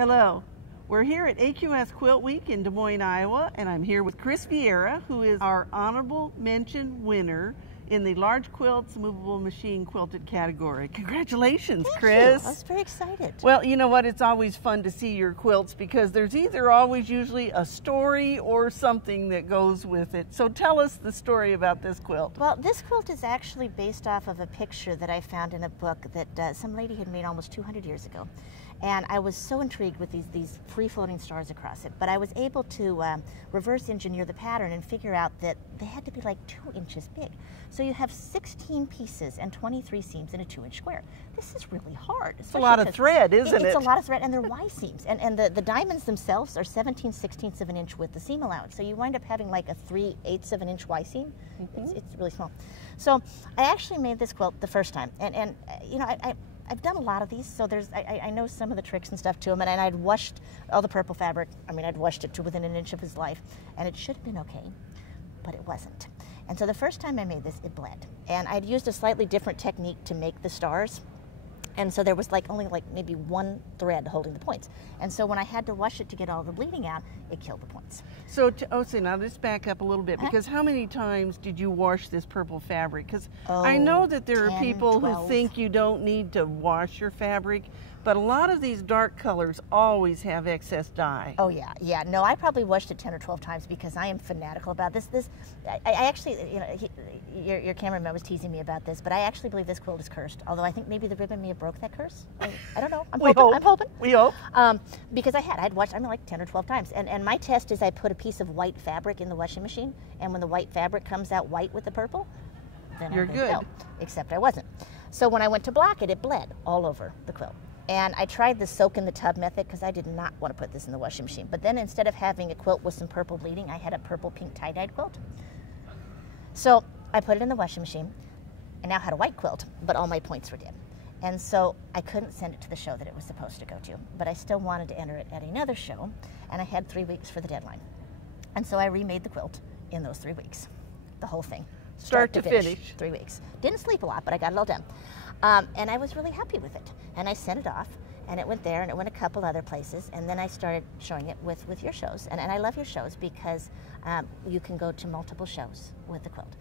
Hello. We're here at AQS Quilt Week in Des Moines, Iowa, and I'm here with Kris Vierra, who is our honorable mention winner in the Large Quilts Movable Machine Quilted category. Congratulations, Kris. I was very excited. Well, you know what? It's always fun to see your quilts because there's either always usually a story or something that goes with it. So tell us the story about this quilt. Well, this quilt is actually based off of a picture that I found in a book that some lady had made almost 200 years ago. And I was so intrigued with these free-floating stars across it. But I was able to reverse engineer the pattern and figure out that they had to be like 2 inches big. So you have 16 pieces and 23 seams in a 2-inch square. This is really hard. It's a lot of thread, isn't it? It's a lot of thread, and they're Y seams. And the diamonds themselves are 17/16 of an inch with the seam allowance. So you wind up having like a 3/8 of an inch Y seam. It's really small. So I actually made this quilt the first time. And you know, I've done a lot of these, so I know some of the tricks and stuff to them, and I'd washed all the purple fabric. I mean, I'd washed it to within an inch of his life, and it should have been okay, but it wasn't. And so the first time I made this, it bled. And I'd used a slightly different technique to make the stars. And so there was only maybe 1 thread holding the points. And so when I had to wash it to get all the bleeding out, it killed the points. So, now let's back up a little bit, because how many times did you wash this purple fabric? Because I know that there are 10, people 12. who think you don't need to wash your fabric, but a lot of these dark colors always have excess dye. Oh yeah. No, I probably washed it 10 or 12 times because I am fanatical about this. I actually, you know, your cameraman was teasing me about this, but I actually believe this quilt is cursed. Although I think maybe the ribbon may have broke that curse. I don't know. I'm hoping. We hope. Because I'd watched, like 10 or 12 times. And my test is I put a piece of white fabric in the washing machine, and when the white fabric comes out white with the purple, then you're good. Except I wasn't. So when I went to block it, it bled all over the quilt. And I tried the soak in the tub method because I did not want to put this in the washing machine. But then instead of having a quilt with some purple bleeding, I had a purple pink tie-dyed quilt. So I put it in the washing machine. I now had a white quilt, but all my points were dead. And so I couldn't send it to the show that it was supposed to go to, but I still wanted to enter it at another show, and I had 3 weeks for the deadline. And so I remade the quilt in those 3 weeks, the whole thing. Start to finish. 3 weeks. Didn't sleep a lot, but I got it all done. And I was really happy with it. And I sent it off, and it went there, and it went a couple other places, and then I started showing it with your shows. And I love your shows because you can go to multiple shows with the quilt.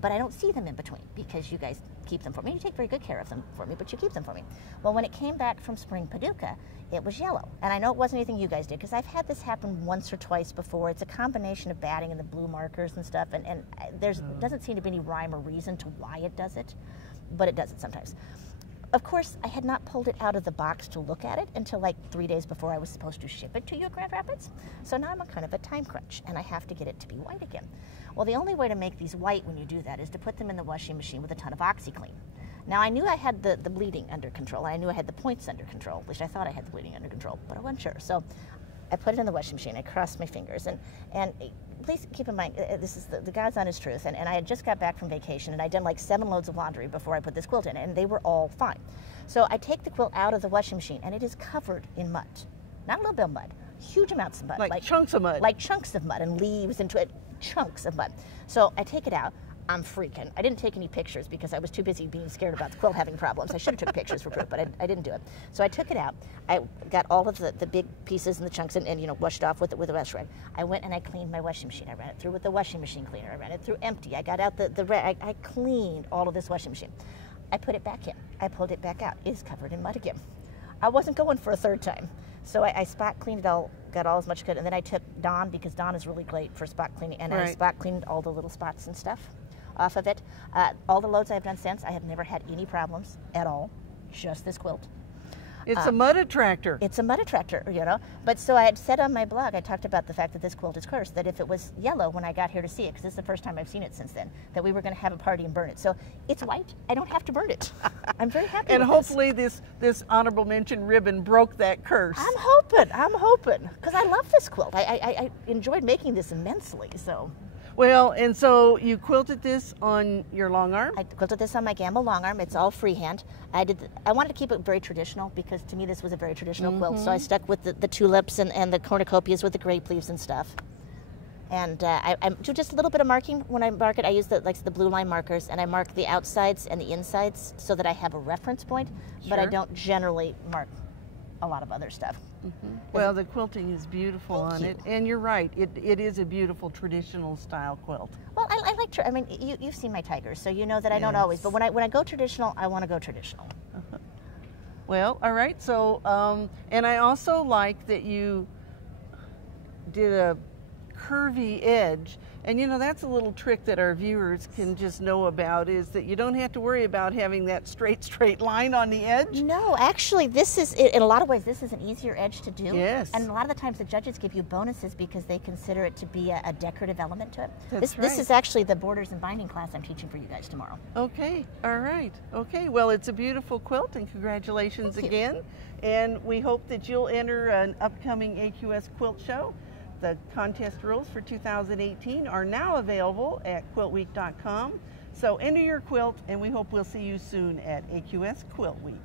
But I don't see them in between because you guys keep them for me. You take very good care of them for me, but you keep them for me. Well, when it came back from Spring Paducah, it was yellow. And I know it wasn't anything you guys did because I've had this happen once or twice before. It's a combination of batting and the blue markers and stuff, and there doesn't seem to be any rhyme or reason to why it does it, but it does it sometimes. Of course, I had not pulled it out of the box to look at it until like 3 days before I was supposed to ship it to you at Grand Rapids. So now I'm on kind of a time crunch, and I have to get it to be white again. Well, the only way to make these white when you do that is to put them in the washing machine with a ton of OxyClean. Now, I knew I had the bleeding under control, and I knew I had the points under control, which I thought I had the bleeding under control, but I wasn't sure. So I put it in the washing machine. I crossed my fingers, and please keep in mind, this is the God's honest truth, and I had just got back from vacation, and I'd done like 7 loads of laundry before I put this quilt in, and they were all fine. So I take the quilt out of the washing machine, and it is covered in mud. Not a little bit of mud, huge amounts of mud. Like chunks of mud. Like chunks of mud and leaves into it, chunks of mud. So I take it out. I'm freaking. I didn't take any pictures because I was too busy being scared about the quilt having problems. I should have took pictures for proof, but I didn't do it. So I took it out. I got all of the big pieces and the chunks and you know, washed off with a wash rag. I went and I cleaned my washing machine. I ran it through with the washing machine cleaner. I ran it through empty. I got out the rag. I cleaned all of this washing machine. I put it back in. I pulled it back out. It is covered in mud again. I wasn't going for a 3rd time. So I spot cleaned it all, got all as much good, and then I took Dawn, because Dawn is really great for spot cleaning, and I spot cleaned all the little spots and stuff off of it. All the loads I've done since, I have never had any problems at all, just this quilt. It's a mud attractor. It's a mud attractor, you know. But so I had said on my blog, I talked about the fact that this quilt is cursed, that if it was yellow when I got here to see it, because this is the first time I've seen it since then, that we were going to have a party and burn it. So it's white. I don't have to burn it. I'm very happy and with hopefully this honorable mention ribbon broke that curse. I'm hoping, because I love this quilt. I enjoyed making this immensely, so. Well, and so you quilted this on your long arm? I quilted this on my Gamma long arm. It's all freehand. I wanted to keep it very traditional because to me this was a very traditional quilt. So I stuck with the tulips and the cornucopias with the grape leaves and stuff. And I do just a little bit of marking when I mark it. I use the blue line markers, and I mark the outsides and the insides so that I have a reference point. But I don't generally mark a lot of other stuff. Well, the quilting is beautiful on it, and you're right. It is a beautiful traditional style quilt. Well, I like. I mean, you've seen my tigers, so you know that I don't always. But when I go traditional, I want to go traditional. Well, all right. So, and I also like that you did a curvy edge. And you know, that's a little trick that our viewers can just know about, is that you don't have to worry about having that straight line on the edge. No, actually, this is, in a lot of ways, this is an easier edge to do. Yes. And a lot of the times the judges give you bonuses because they consider it to be a decorative element to it. That's right. This is actually the borders and binding class I'm teaching for you guys tomorrow. Okay, all right. Okay, well, it's a beautiful quilt, and congratulations again. And we hope that you'll enter an upcoming AQS Quilt Show. The contest rules for 2018 are now available at QuiltWeek.com. So enter your quilt, and we hope we'll see you soon at AQS Quilt Week.